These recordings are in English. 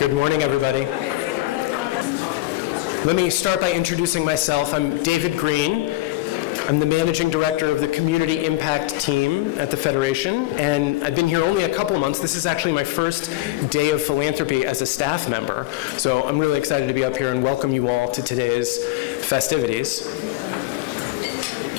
Good morning, everybody. Let me start by introducing myself. I'm David Green. I'm the managing director of the Community Impact Team at the Federation, and I've been here only a couple of months. This is actually my first day of Philanthropy as a staff member, so I'm really excited to be up here and welcome you all to today's festivities.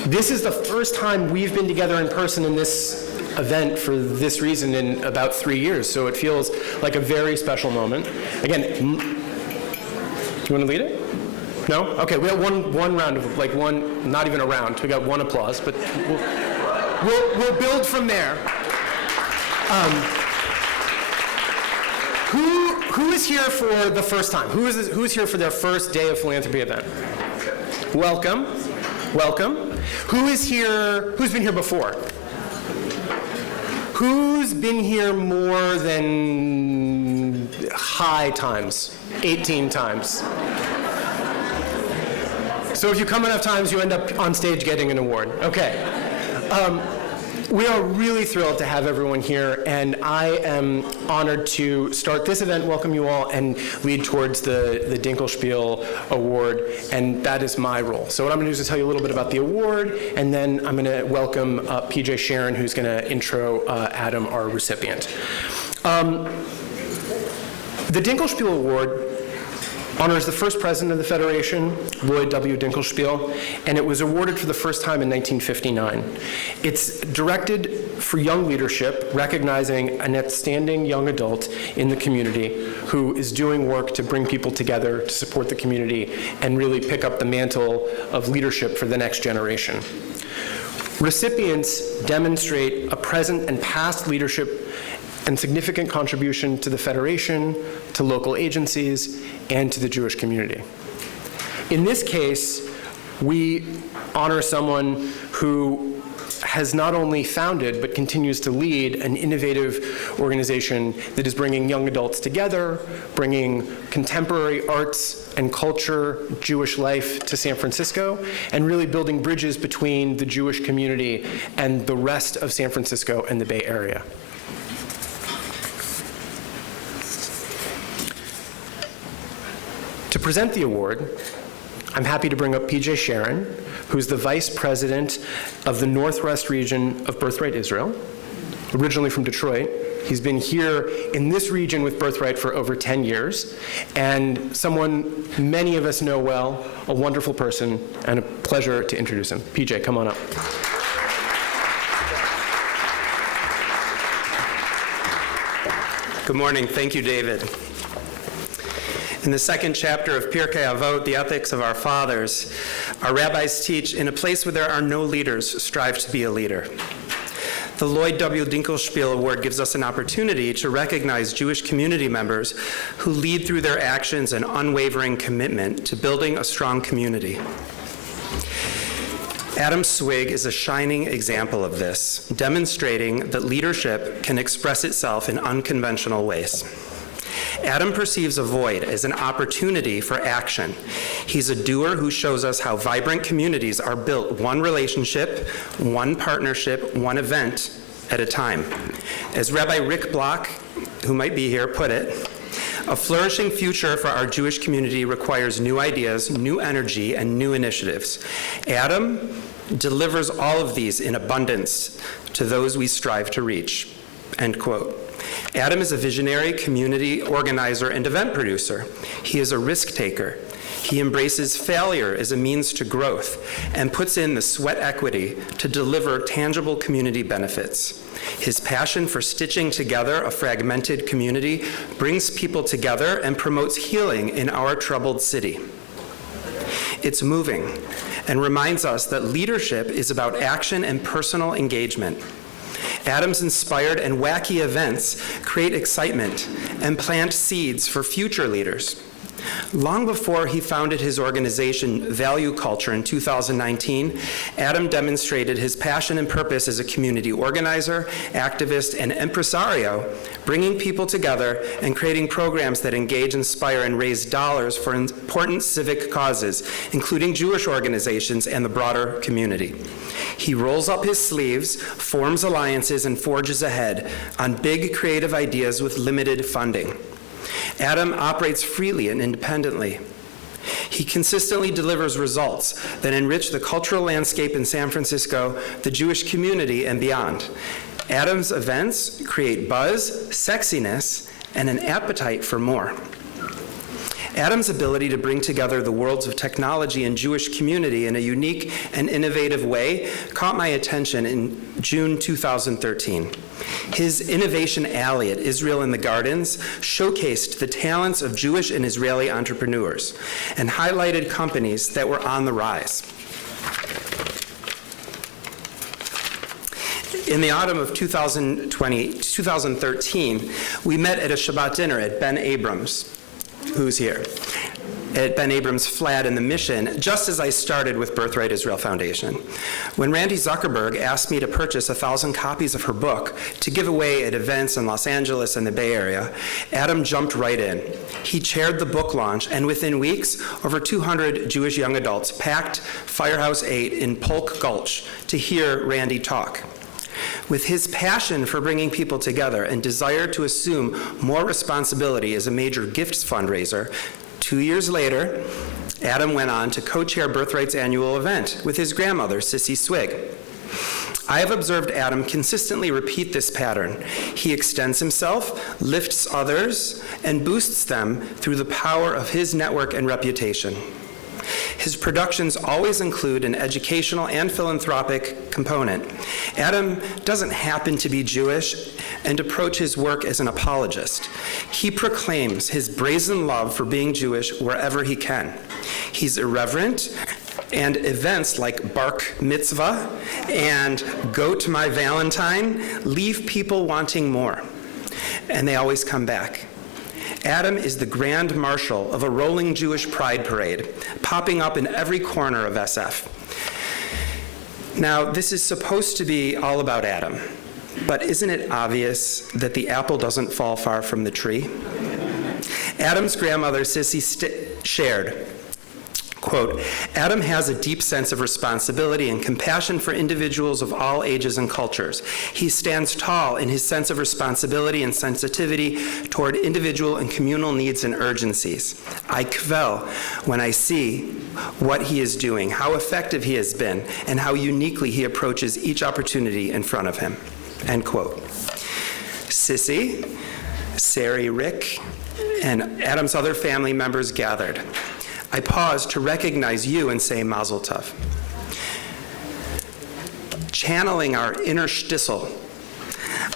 This is the first time we've been together in person in this event for this reason in about 3 years, so it feels like a very special moment. Again, do you want to lead it? No? Okay, we got one round of, not even a round. We got one applause, but we'll build from there. Who is here for the first time? Who's here for their first day of Philanthropy event? Welcome. Welcome. Who's been here before? Who's been here more than high times? 18 times. So if you come enough times, you end up on stage getting an award. Okay. We are really thrilled to have everyone here, and I am honored to start this event, welcome you all, and lead towards the Dinkelspiel Award, and that is my role. So what I'm going to do is tell you a little bit about the award, and then I'm going to welcome PJ Sharon, who's going to intro Adam, our recipient. The Dinkelspiel Award honors the first president of the Federation, Lloyd W. Dinkelspiel, and it was awarded for the first time in 1959. It's directed for young leadership, recognizing an outstanding young adult in the community who is doing work to bring people together, to support the community, and really pick up the mantle of leadership for the next generation. Recipients demonstrate a present and past leadership and significant contribution to the Federation, to local agencies, and to the Jewish community. In this case, we honor someone who has not only founded, but continues to lead an innovative organization that is bringing young adults together, bringing contemporary arts and culture, Jewish life to San Francisco, and really building bridges between the Jewish community and the rest of San Francisco and the Bay Area. To present the award, I'm happy to bring up PJ Sharon, who's the Vice President of the Northwest region of Birthright Israel, originally from Detroit. He's been here in this region with Birthright for over 10 years, and someone many of us know well, a wonderful person, and a pleasure to introduce him. PJ, come on up. Good morning. Thank you, David. In the second chapter of Pirkei Avot, the ethics of our fathers, our rabbis teach, in a place where there are no leaders, strive to be a leader. The Lloyd W. Dinkelspiel Award gives us an opportunity to recognize Jewish community members who lead through their actions and unwavering commitment to building a strong community. Adam Swig is a shining example of this, demonstrating that leadership can express itself in unconventional ways. Adam perceives a void as an opportunity for action. He's a doer who shows us how vibrant communities are built one relationship, one partnership, one event at a time. As Rabbi Rick Block, who might be here, put it, a flourishing future for our Jewish community requires new ideas, new energy, and new initiatives. Adam delivers all of these in abundance to those we strive to reach. End quote. Adam is a visionary, community organizer, and event producer. He is a risk taker. He embraces failure as a means to growth and puts in the sweat equity to deliver tangible community benefits. His passion for stitching together a fragmented community brings people together and promotes healing in our troubled city. It's moving and reminds us that leadership is about action and personal engagement. Adam's inspired and wacky events create excitement and plant seeds for future leaders. Long before he founded his organization, Value Culture, in 2019, Adam demonstrated his passion and purpose as a community organizer, activist, and impresario, bringing people together and creating programs that engage, inspire, and raise dollars for important civic causes, including Jewish organizations and the broader community. He rolls up his sleeves, forms alliances, and forges ahead on big creative ideas with limited funding. Adam operates freely and independently. He consistently delivers results that enrich the cultural landscape in San Francisco, the Jewish community, and beyond. Adam's events create buzz, sexiness, and an appetite for more. Adam's ability to bring together the worlds of technology and Jewish community in a unique and innovative way caught my attention in June 2013. His Innovation Alley at Israel in the Gardens showcased the talents of Jewish and Israeli entrepreneurs and highlighted companies that were on the rise. In the autumn of 2013, we met at a Shabbat dinner at Ben Abrams, who's here, at Ben Abrams' flat in the Mission, just as I started with Birthright Israel Foundation. When Randy Zuckerberg asked me to purchase 1,000 copies of her book to give away at events in Los Angeles and the Bay Area, Adam jumped right in. He chaired the book launch, and within weeks, over 200 Jewish young adults packed Firehouse 8 in Polk Gulch to hear Randy talk. With his passion for bringing people together and desire to assume more responsibility as a major gifts fundraiser, 2 years later, Adam went on to co-chair Birthright's annual event with his grandmother, Sissy Swig. I have observed Adam consistently repeat this pattern. He extends himself, lifts others, and boosts them through the power of his network and reputation. His productions always include an educational and philanthropic component. Adam doesn't happen to be Jewish and approach his work as an apologist. He proclaims his brazen love for being Jewish wherever he can. He's irreverent, and events like Bar Mitzvah and Go to My Valentine leave people wanting more, and they always come back. Adam is the Grand Marshal of a rolling Jewish pride parade, popping up in every corner of SF. Now, this is supposed to be all about Adam, but isn't it obvious that the apple doesn't fall far from the tree? Adam's grandmother, Sissy, shared, quote, Adam has a deep sense of responsibility and compassion for individuals of all ages and cultures. He stands tall in his sense of responsibility and sensitivity toward individual and communal needs and urgencies. I kvel when I see what he is doing, how effective he has been, and how uniquely he approaches each opportunity in front of him, end quote. Sissy, Sari, Rick, and Adam's other family members gathered. I pause to recognize you and say Mazel Tov. Channeling our inner shtisel,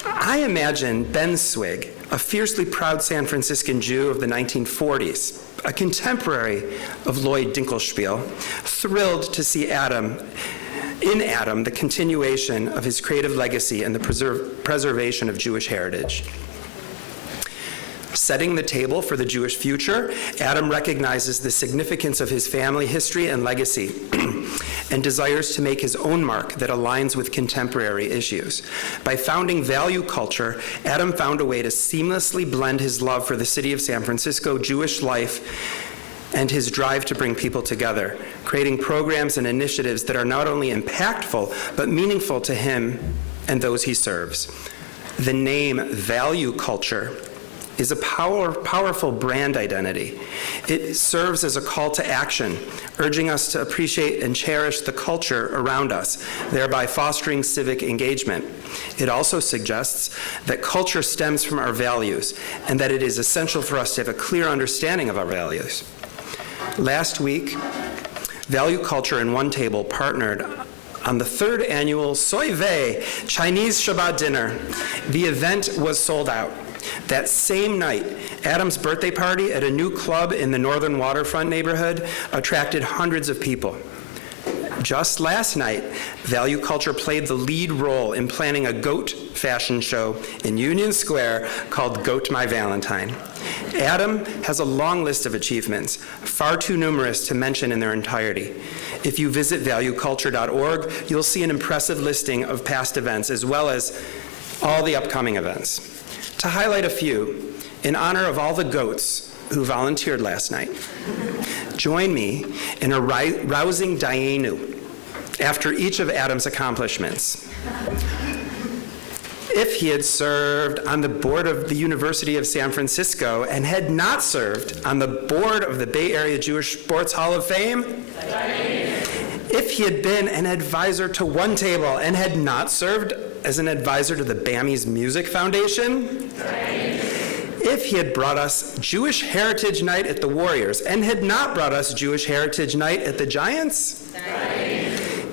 I imagine Ben Swig, a fiercely proud San Franciscan Jew of the 1940s, a contemporary of Lloyd Dinkelspiel, thrilled to see in Adam the continuation of his creative legacy and the preservation of Jewish heritage. Setting the table for the Jewish future, Adam recognizes the significance of his family history and legacy and desires to make his own mark that aligns with contemporary issues. By founding Value Culture, Adam found a way to seamlessly blend his love for the city of San Francisco, Jewish life, and his drive to bring people together, creating programs and initiatives that are not only impactful, but meaningful to him and those he serves. The name Value Culture is a powerful brand identity. It serves as a call to action, urging us to appreciate and cherish the culture around us, thereby fostering civic engagement. It also suggests that culture stems from our values and that it is essential for us to have a clear understanding of our values. Last week, Value Culture and One Table partnered on the third annual Soy Vey Chinese Shabbat dinner. The event was sold out. That same night, Adam's birthday party at a new club in the northern waterfront neighborhood attracted hundreds of people. Just last night, Value Culture played the lead role in planning a goat fashion show in Union Square called Goat My Valentine. Adam has a long list of achievements, far too numerous to mention in their entirety. If you visit valueculture.org, you'll see an impressive listing of past events as well as all the upcoming events. To highlight a few, in honor of all the goats who volunteered last night, join me in a rousing Dayenu after each of Adam's accomplishments. if he had served on the board of the University of San Francisco and had not served on the board of the Bay Area Jewish Sports Hall of Fame? If he had been an advisor to One Table and had not served as an advisor to the BAMI's Music Foundation? If he had brought us Jewish Heritage Night at the Warriors and had not brought us Jewish Heritage Night at the Giants?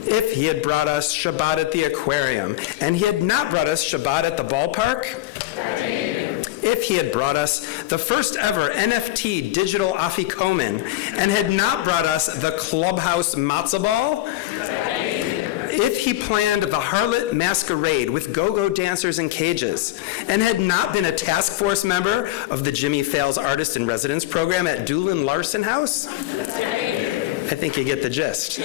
If he had brought us Shabbat at the aquarium and he had not brought us Shabbat at the ballpark? If he had brought us the first ever NFT digital afikomen and had not brought us the clubhouse matzo ball? If he planned the harlot masquerade with go-go dancers in cages and had not been a task force member of the Jimmy Fails Artist in Residence program at Doolin Larson House? I think you get the gist.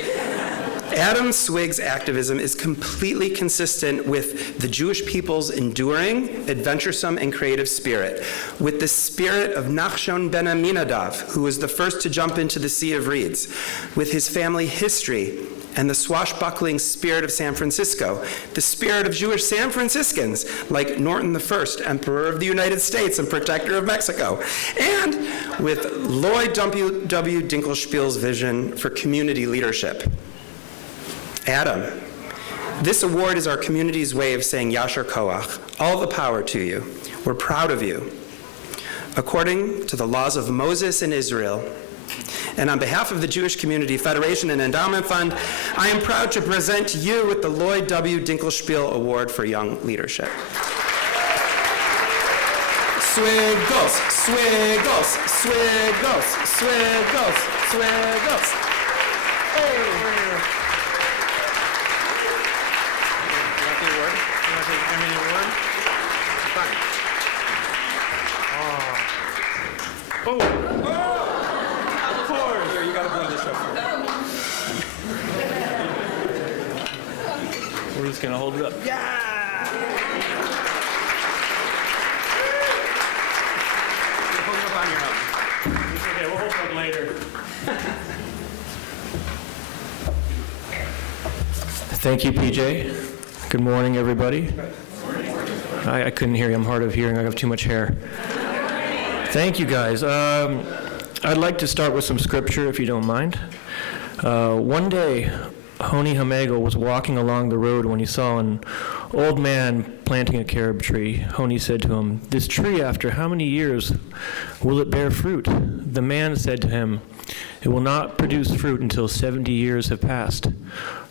Adam Swig's activism is completely consistent with the Jewish people's enduring, adventuresome, and creative spirit, with the spirit of Nachshon ben Aminadav, who was the first to jump into the Sea of Reeds, with his family history and the swashbuckling spirit of San Francisco, the spirit of Jewish San Franciscans, like Norton I, Emperor of the United States and Protector of Mexico, and with Lloyd W. Dinkelspiel's vision for community leadership. Adam, this award is our community's way of saying Yasher Koach, all the power to you. We're proud of you. According to the laws of Moses in Israel, and on behalf of the Jewish Community Federation and Endowment Fund, I am proud to present you with the Lloyd W. Dinkelspiel Award for Young Leadership. Swigos, swigos, swigos, swigos, swigos. We're just going to hold it up. Yeah! You're holding up on your own. It's okay, we'll hold it later. Thank you, PJ. Good morning, everybody. Good morning. I couldn't hear you. I'm hard of hearing. I have too much hair. Thank you, guys. I'd like to start with some scripture, if you don't mind. One day, Honi Hamegel was walking along the road when he saw an old man planting a carob tree. Honi said to him, "This tree, after how many years will it bear fruit?" The man said to him, "It will not produce fruit until 70 years have passed."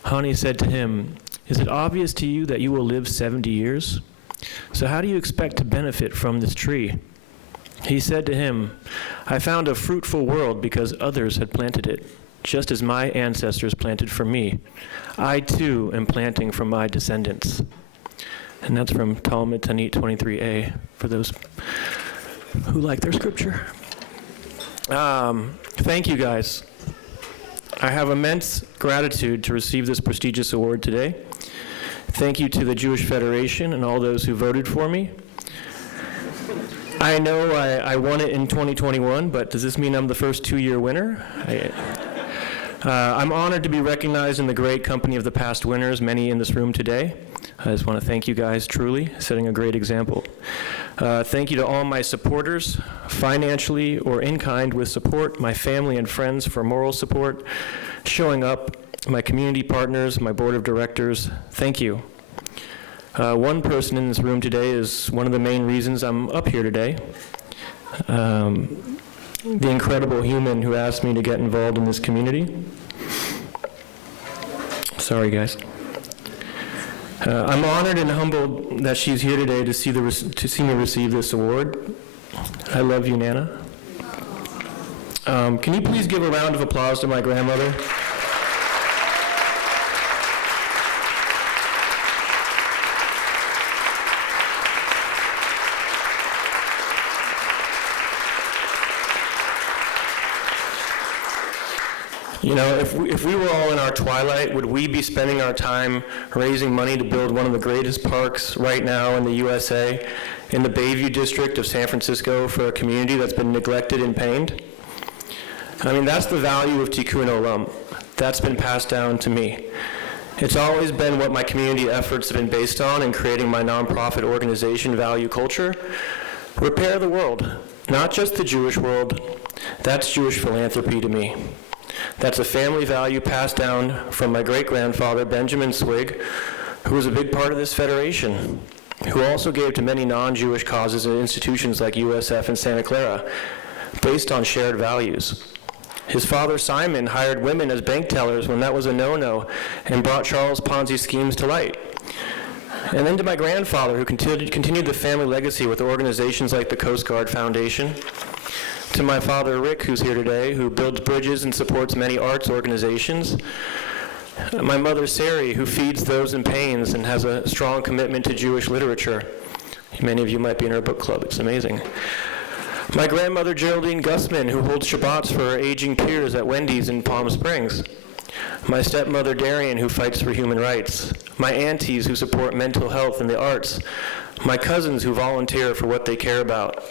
Honi said to him, "Is it obvious to you that you will live 70 years? So how do you expect to benefit from this tree?" He said to him, "I found a fruitful world because others had planted it. Just as my ancestors planted for me, I too am planting for my descendants." And that's from Talmud Tanit 23a, for those who like their scripture. Thank you, guys. I have immense gratitude to receive this prestigious award today. Thank you to the Jewish Federation and all those who voted for me. I know I won it in 2021, but does this mean I'm the first two-year winner? I'm honored to be recognized in the great company of the past winners, many in this room today. I just want to thank you guys, truly, setting a great example. Thank you to all my supporters, financially or in kind with support, my family and friends for moral support, showing up, my community partners, my board of directors, thank you. One person in this room today is one of the main reasons I'm up here today. The incredible human who asked me to get involved in this community. Sorry, guys. I'm honored and humbled that she's here today to see me receive this award. I love you, Nana. Can you please give a round of applause to my grandmother? You know, if we were all in our twilight, would we be spending our time raising money to build one of the greatest parks right now in the USA, in the Bayview district of San Francisco, for a community that's been neglected and pained? I mean, that's the value of Tikkun Olam. That's been passed down to me. It's always been what my community efforts have been based on in creating my nonprofit organization, Value Culture. Repair the world, not just the Jewish world. That's Jewish philanthropy to me. That's a family value passed down from my great-grandfather, Benjamin Swig, who was a big part of this federation, who also gave to many non-Jewish causes and institutions like USF and Santa Clara, based on shared values. His father, Simon, hired women as bank tellers when that was a no-no and brought Charles' Ponzi schemes to light. And then to my grandfather, who continued the family legacy with organizations like the Coast Guard Foundation. To my father, Rick, who's here today, who builds bridges and supports many arts organizations. My mother, Sari, who feeds those in pains and has a strong commitment to Jewish literature. Many of you might be in her book club. It's amazing. My grandmother, Geraldine Gussman, who holds Shabbats for her aging peers at Wendy's in Palm Springs. My stepmother, Darian, who fights for human rights. My aunties, who support mental health and the arts. My cousins, who volunteer for what they care about.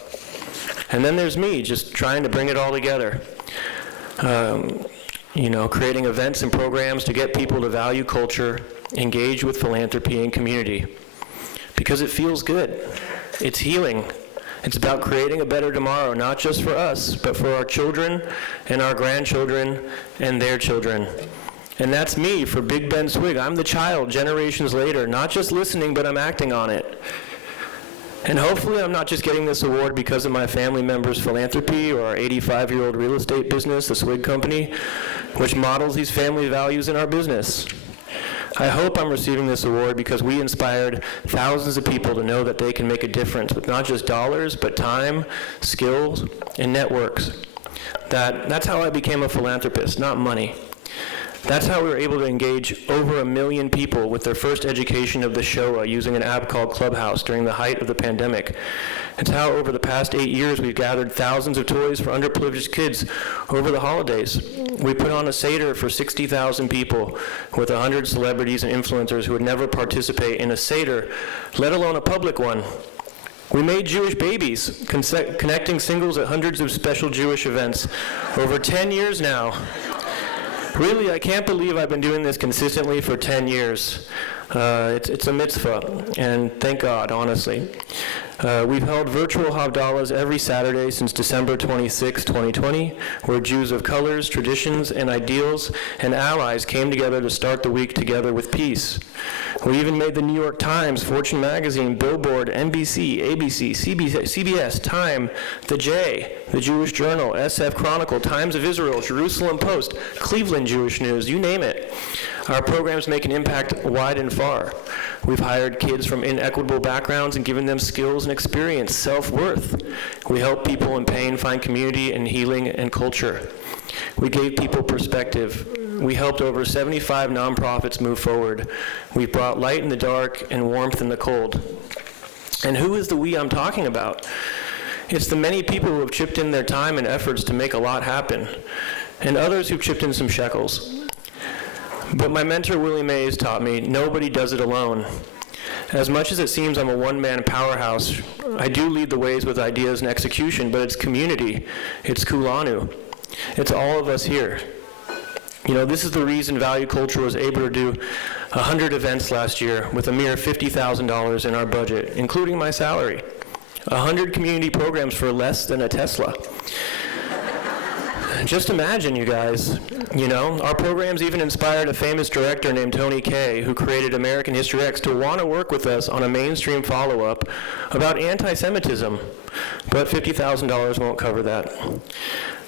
And then there's me, just trying to bring it all together. Creating events and programs to get people to value culture, engage with philanthropy and community. Because it feels good. It's healing. It's about creating a better tomorrow, not just for us, but for our children and our grandchildren and their children. And that's me for Big Ben Swig. I'm the child generations later, not just listening, but I'm acting on it. And hopefully I'm not just getting this award because of my family members' philanthropy or our 85-year-old real estate business, the Swig Company, which models these family values in our business. I hope I'm receiving this award because we inspired thousands of people to know that they can make a difference with not just dollars, but time, skills, and networks. That's how I became a philanthropist, not money. That's how we were able to engage over 1 million people with their first education of the Shoah using an app called Clubhouse during the height of the pandemic. It's how over the past 8 years we've gathered thousands of toys for underprivileged kids over the holidays. We put on a Seder for 60,000 people with 100 celebrities and influencers who would never participate in a Seder, let alone a public one. We made Jewish babies, connecting singles at hundreds of special Jewish events over 10 years now. Really, I can't believe I've been doing this consistently for 10 years. It's a mitzvah, and thank God, honestly. We've held virtual Havdalahs every Saturday since December 26, 2020, where Jews of colors, traditions, and ideals and allies came together to start the week together with peace. We even made the New York Times, Fortune Magazine, Billboard, NBC, ABC, CBS, Time, The J, The Jewish Journal, SF Chronicle, Times of Israel, Jerusalem Post, Cleveland Jewish News, you name it. Our programs make an impact wide and far. We've hired kids from inequitable backgrounds and given them skills and experience, self-worth. We help people in pain find community and healing and culture. We gave people perspective. We helped over 75 nonprofits move forward. We've brought light in the dark and warmth in the cold. And who is the we I'm talking about? It's the many people who have chipped in their time and efforts to make a lot happen, and others who've chipped in some shekels. But my mentor, Willie Mays, taught me nobody does it alone. As much as it seems I'm a one-man powerhouse, I do lead the ways with ideas and execution, but it's community. It's kulanu. It's all of us here. This is the reason Value Culture was able to do 100 events last year with a mere $50,000 in our budget, including my salary. 100 community programs for less than a Tesla. Just imagine, you guys, our programs even inspired a famous director named Tony Kaye, who created American History X, to want to work with us on a mainstream follow-up about anti-Semitism. But $50,000 won't cover that.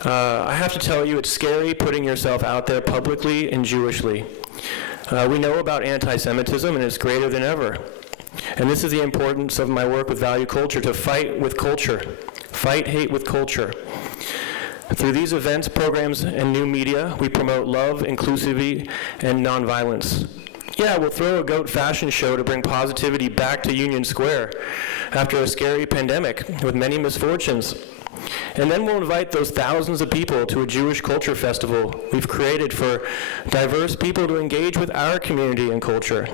I have to tell you, it's scary putting yourself out there publicly and Jewishly. We know about anti-Semitism, and it's greater than ever. And this is the importance of my work with Value Culture, to fight with culture. Fight hate with culture. Through these events, programs, and new media, we promote love, inclusivity, and nonviolence. Yeah, we'll throw a goat fashion show to bring positivity back to Union Square after a scary pandemic with many misfortunes. And then we'll invite those thousands of people to a Jewish culture festival we've created for diverse people to engage with our community and culture.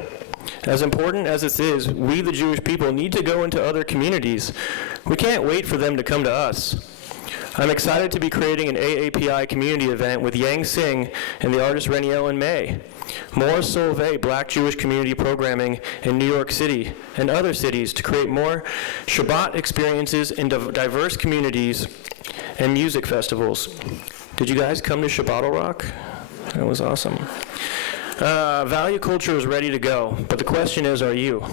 As important as this is, we, the Jewish people, need to go into other communities. We can't wait for them to come to us. I'm excited to be creating an AAPI community event with Yang Singh and the artist Reniel in May. more Solvay Black Jewish community programming in New York City and other cities to create more Shabbat experiences in diverse communities and music festivals. Did you guys come to Shabbat Rock? That was awesome. Value culture is ready to go, but the question is, are you?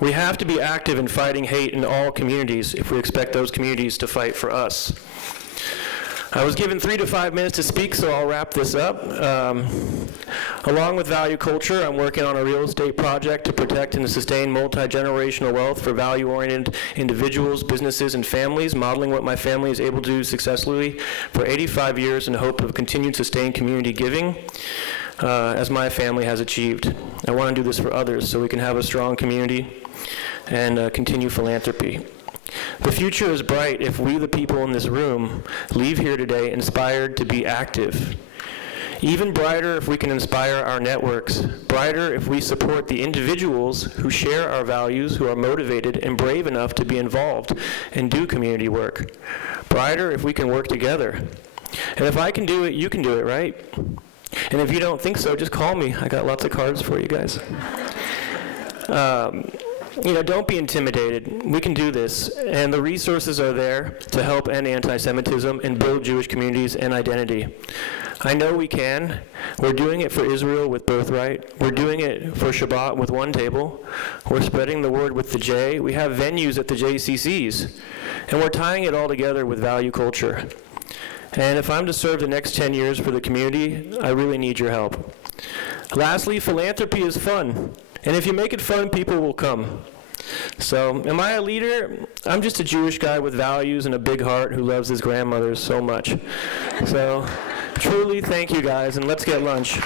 We have to be active in fighting hate in all communities if we expect those communities to fight for us. I was given 3 to 5 minutes to speak, so I'll wrap this up. Along with value culture, I'm working on a real estate project to protect and sustain multi-generational wealth for value-oriented individuals, businesses, and families, modeling what my family is able to do successfully for 85 years in hope of continued sustained community giving, as my family has achieved. I want to do this for others so we can have a strong community and continue philanthropy. The future is bright if we, the people in this room, leave here today inspired to be active. Even brighter if we can inspire our networks. Brighter if we support the individuals who share our values, who are motivated and brave enough to be involved and do community work. Brighter if we can work together. And if I can do it, you can do it, right? And if you don't think so, just call me. I got lots of cards for you guys. Don't be intimidated. We can do this. And the resources are there to help end anti-Semitism and build Jewish communities and identity. I know we can. We're doing it for Israel with Birthright. We're doing it for Shabbat with One Table. We're spreading the word with the J. We have venues at the JCCs. And we're tying it all together with value culture. And if I'm to serve the next 10 years for the community, I really need your help. Lastly, philanthropy is fun. And if you make it fun, people will come. So, am I a leader? I'm just a Jewish guy with values and a big heart who loves his grandmother so much. So, truly, thank you guys, and let's get lunch.